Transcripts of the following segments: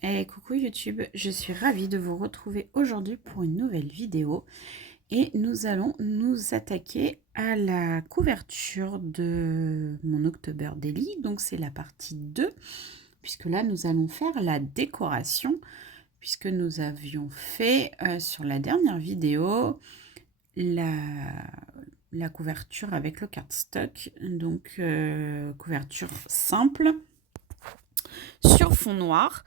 Et coucou YouTube, je suis ravie de vous retrouver aujourd'hui pour une nouvelle vidéo et nous allons nous attaquer à la couverture de mon October Daily, donc c'est la partie 2 puisque là nous allons faire la décoration puisque nous avions fait sur la dernière vidéo la couverture avec le cardstock, donc couverture simple sur fond noir.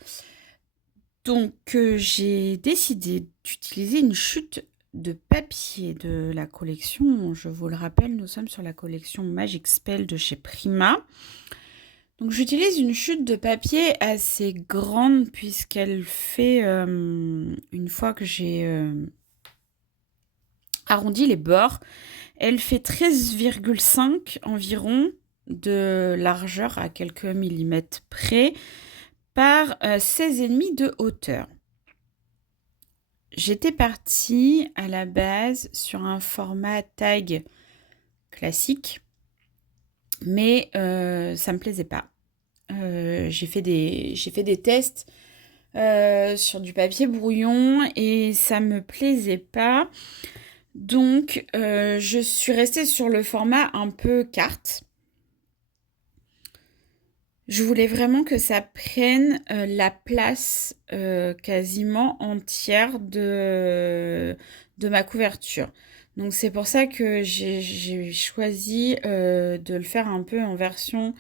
Donc, j'ai décidé d'utiliser une chute de papier de la collection. Je vous le rappelle, nous sommes sur la collection Magic Spell de chez Prima. Donc, j'utilise une chute de papier assez grande puisqu'elle fait, une fois que j'ai arrondi les bords, elle fait 13,5 environ de largeur à quelques millimètres près par 16,5 de hauteur. J'étais partie à la base sur un format tag classique, mais ça me plaisait pas. J'ai fait des tests sur du papier brouillon et ça me plaisait pas. Donc je suis restée sur le format un peu carte. Je voulais vraiment que ça prenne la place quasiment entière de ma couverture. Donc c'est pour ça que j'ai choisi de le faire un peu en version,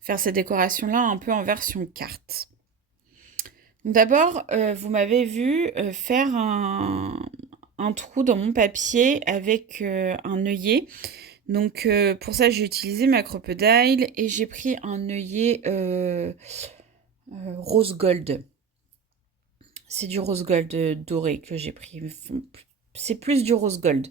faire ces décorations-là un peu en version carte. D'abord, vous m'avez vu faire un trou dans mon papier avec un œillet. Donc pour ça, j'ai utilisé ma crocodile et j'ai pris un œillet rose gold. C'est du rose gold doré que j'ai pris. C'est plus du rose gold.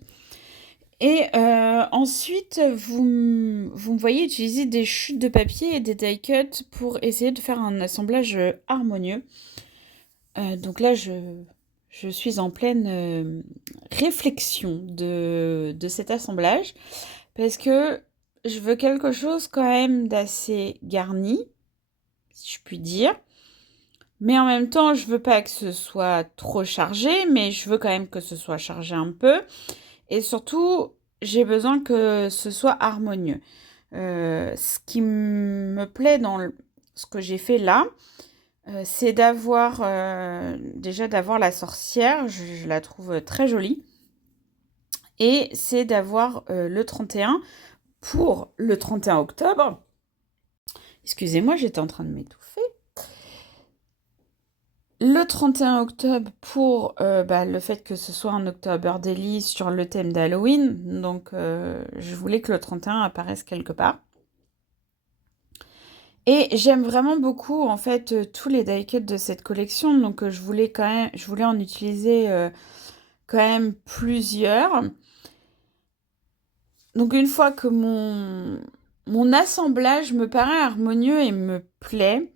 Et ensuite, vous me voyez utiliser des chutes de papier et des die cuts pour essayer de faire un assemblage harmonieux. Donc là, je suis en pleine réflexion de cet assemblage. Parce que je veux quelque chose quand même d'assez garni, si je puis dire. Mais en même temps, je veux pas que ce soit trop chargé, mais je veux quand même que ce soit chargé un peu. Et surtout, j'ai besoin que ce soit harmonieux. Ce qui me plaît dans ce que j'ai fait là, c'est d'avoir déjà d'avoir la sorcière. Je la trouve très jolie. Et c'est d'avoir le 31 pour le 31 octobre. Excusez-moi, j'étais en train de m'étouffer. Le 31 octobre pour le fait que ce soit un October Daily sur le thème d'Halloween. Donc, je voulais que le 31 apparaisse quelque part. Et j'aime vraiment beaucoup, en fait, tous les die cuts de cette collection. Donc, je voulais en utiliser quand même plusieurs. Donc, une fois que mon assemblage me paraît harmonieux et me plaît,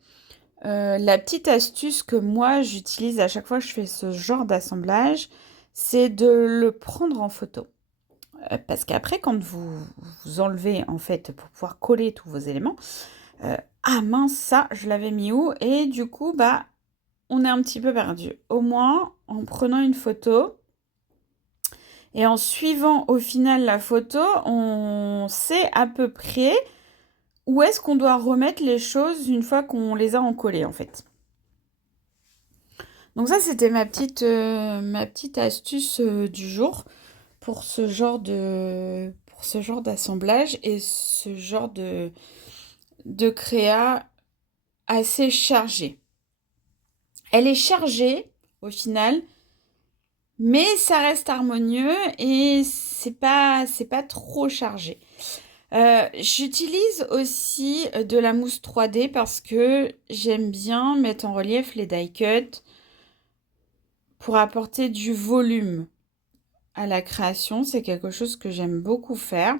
la petite astuce que moi j'utilise à chaque fois que je fais ce genre d'assemblage, c'est de le prendre en photo. Parce qu'après, quand vous enlevez, en fait, pour pouvoir coller tous vos éléments, ah mince, ça, je l'avais mis où? Et du coup, bah, on est un petit peu perdu. Au moins, en prenant une photo et en suivant au final la photo, on sait à peu près où est-ce qu'on doit remettre les choses une fois qu'on les a encollées, en fait. Donc ça, c'était ma petite astuce du jour pour ce genre d'assemblage et ce genre de créa assez chargée. Elle est chargée au final, mais ça reste harmonieux et c'est pas trop chargé. J'utilise aussi de la mousse 3D parce que j'aime bien mettre en relief les die cuts pour apporter du volume à la création. C'est quelque chose que j'aime beaucoup faire.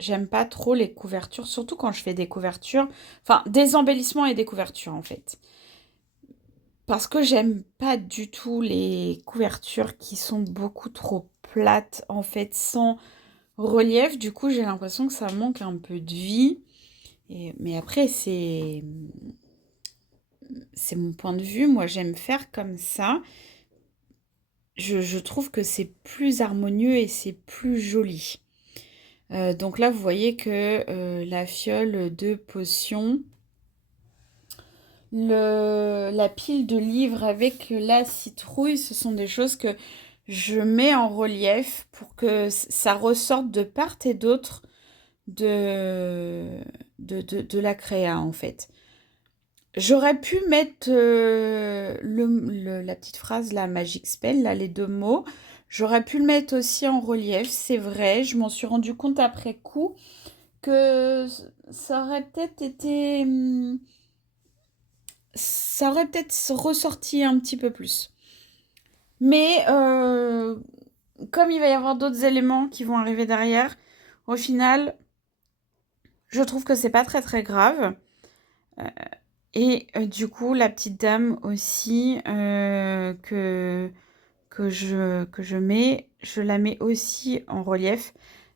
J'aime pas trop les couvertures, surtout quand je fais des couvertures, enfin des embellissements et des couvertures en fait. Parce que j'aime pas du tout les couvertures qui sont beaucoup trop plates, en fait, sans relief. Du coup, j'ai l'impression que ça manque un peu de vie. Mais après, c'est mon point de vue, moi j'aime faire comme ça. Je trouve que c'est plus harmonieux et c'est plus joli. Donc là, vous voyez que la fiole de potion, la pile de livres avec la citrouille, ce sont des choses que je mets en relief pour que ça ressorte de part et d'autre de, de la créa, en fait. J'aurais pu mettre la petite phrase, la Magic Spell, là, les deux mots. J'aurais pu le mettre aussi en relief, c'est vrai. Je m'en suis rendu compte après coup que ça aurait peut-être été... ça aurait peut-être ressorti un petit peu plus. Mais comme il va y avoir d'autres éléments qui vont arriver derrière, au final, je trouve que c'est pas très très grave. Et du coup, la petite dame aussi que je mets, je la mets aussi en relief.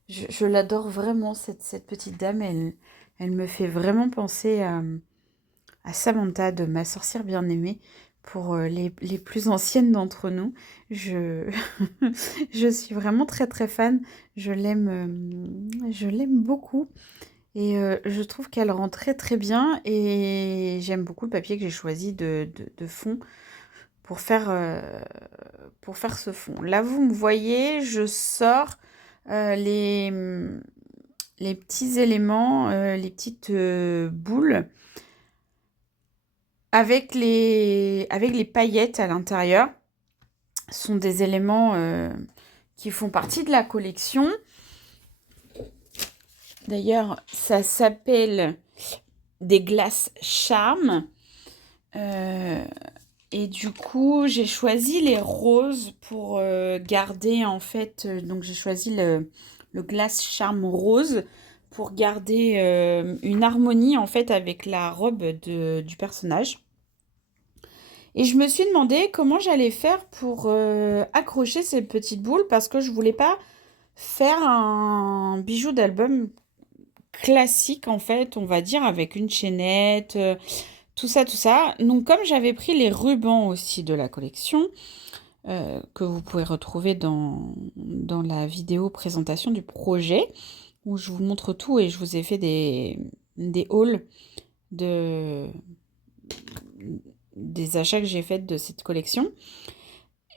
Je l'adore vraiment, cette petite dame. Elle me fait vraiment penser à Samantha de ma sorcière bien-aimée. Pour les plus anciennes d'entre nous, je, je suis vraiment très très fan. Je l'aime beaucoup. Et je trouve qu'elle rend très très bien et j'aime beaucoup le papier que j'ai choisi de fond pour faire ce fond. Là, vous me voyez, je sors euh, les, les petits éléments, les petites boules avec les paillettes à l'intérieur. Ce sont des éléments qui font partie de la collection. D'ailleurs, ça s'appelle des glaces charmes. Et du coup, j'ai choisi les roses pour garder en fait. Donc, j'ai choisi le glace charme rose pour garder une harmonie en fait avec la robe du personnage. Et je me suis demandé comment j'allais faire pour accrocher ces petites boules parce que je voulais pas faire un bijou d'album classique en fait, on va dire, avec une chaînette, tout ça, tout ça. Donc comme j'avais pris les rubans aussi de la collection, que vous pouvez retrouver dans la vidéo présentation du projet, où je vous montre tout et je vous ai fait des hauls de, des achats que j'ai faits de cette collection.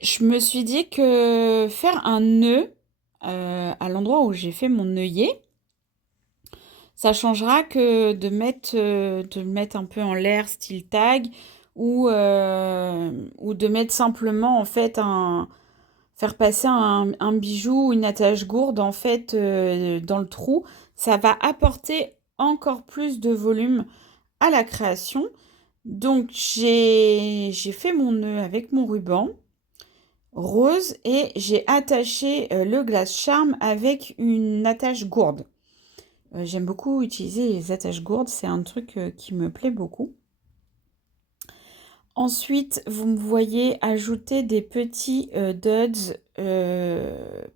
Je me suis dit que faire un nœud à l'endroit où j'ai fait mon œillet, ça changera que de le mettre un peu en l'air, style tag, ou de mettre simplement, en fait, faire passer un bijou ou une attache gourde, en fait, dans le trou. Ça va apporter encore plus de volume à la création. Donc, j'ai fait mon nœud avec mon ruban rose et j'ai attaché le glace charme avec une attache gourde. J'aime beaucoup utiliser les attaches gourdes, c'est un truc qui me plaît beaucoup. Ensuite, vous me voyez ajouter des petits duds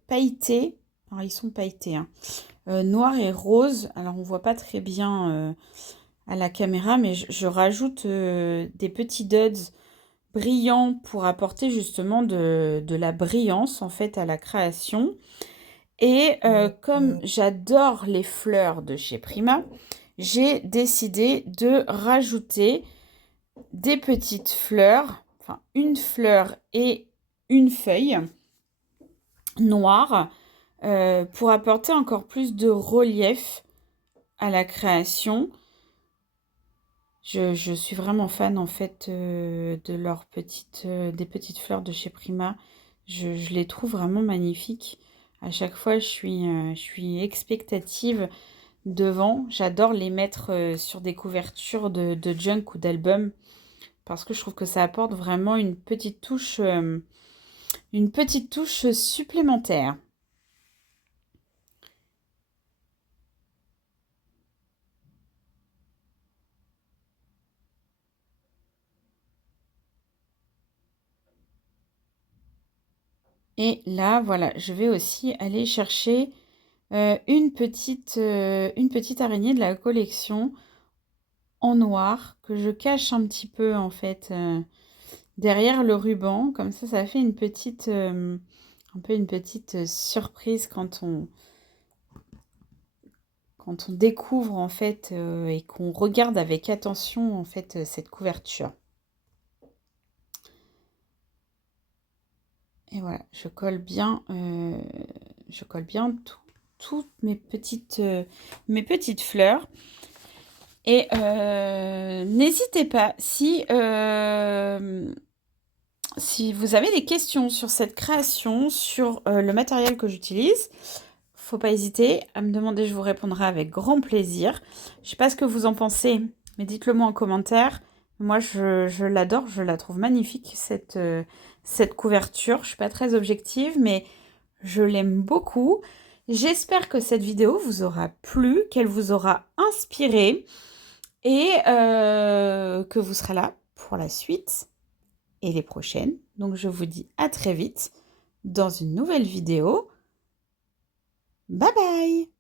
pailletés. Alors, ils sont pailletés, hein. Noir et rose. Alors, on voit pas très bien à la caméra, mais je rajoute des petits duds brillants pour apporter justement de la brillance en fait à la création. Et comme j'adore les fleurs de chez Prima, j'ai décidé de rajouter des petites fleurs, enfin une fleur et une feuille noire pour apporter encore plus de relief à la création. Je suis vraiment fan en fait de des petites fleurs de chez Prima. Je les trouve vraiment magnifiques. À chaque fois, je suis expectative devant. J'adore les mettre sur des couvertures de junk ou d'albums parce que je trouve que ça apporte vraiment une petite touche supplémentaire. Et là, voilà, je vais aussi aller chercher une petite araignée de la collection en noir que je cache un petit peu en fait derrière le ruban. Comme ça fait une petite, un peu une petite surprise quand on découvre en fait et qu'on regarde avec attention en fait cette couverture. Et voilà, je colle bien toutes mes petites fleurs. Et n'hésitez pas, si vous avez des questions sur cette création, sur le matériel que j'utilise, faut pas hésiter à me demander, je vous répondrai avec grand plaisir. Je sais pas ce que vous en pensez, mais dites-le moi en commentaire. Moi, je l'adore, je la trouve magnifique, cette couverture. Je suis pas très objective, mais je l'aime beaucoup. J'espère que cette vidéo vous aura plu, qu'elle vous aura inspiré et que vous serez là pour la suite et les prochaines. Donc, je vous dis à très vite dans une nouvelle vidéo. Bye bye!